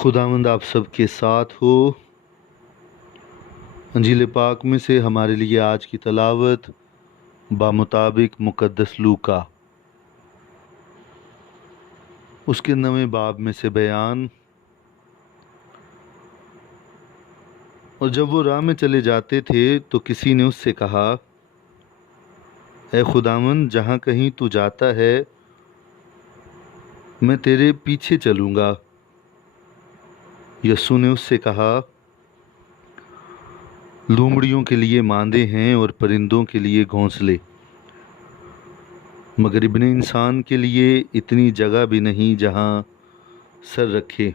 खुदावंद आप सब के साथ हो। अंजील पाक में से हमारे लिए आज की तलावत बामुताबिक मुकद्दस लूका उसके 9वें बाब में से बयान। और जब वो राह में चले जाते थे तो किसी ने उससे कहा, ए खुदावंद, जहाँ कहीं तू जाता है मैं तेरे पीछे चलूँगा। यस्सु ने उससे कहा, लोमड़ियों के लिए मांदे हैं और परिंदों के लिए घोंसले, मगर इब्ने इंसान के लिए इतनी जगह भी नहीं जहाँ सर रखे।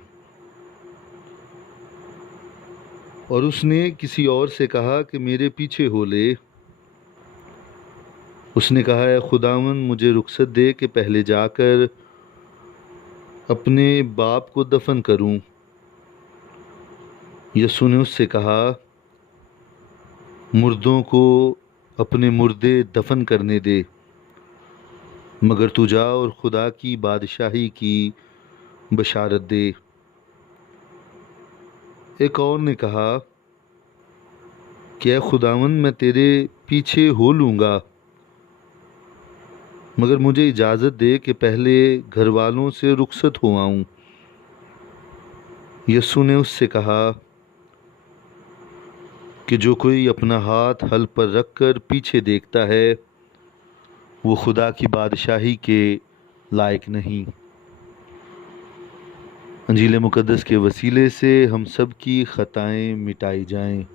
और उसने किसी और से कहा कि मेरे पीछे हो ले। उसने कहा, है खुदावंद, मुझे रुखसत दे कि पहले जाकर अपने बाप को दफन करूं। यस्सु ने उससे कहा, मुर्दों को अपने मुर्दे दफन करने दे, मगर तू जा और खुदा की बादशाही की बशारत दे। एक और ने कहा कि ऐ खुदावंद, मैं तेरे पीछे हो लूँगा, मगर मुझे इजाज़त दे कि पहले घर वालों से रुखसत हो आऊँ। यस्सु ने उससे कहा कि जो कोई अपना हाथ हल पर रख कर पीछे देखता है वो खुदा की बादशाही के लायक नहीं। अंजील मुकद्दस के वसीले से हम सब की खताएं मिटाई जाएं।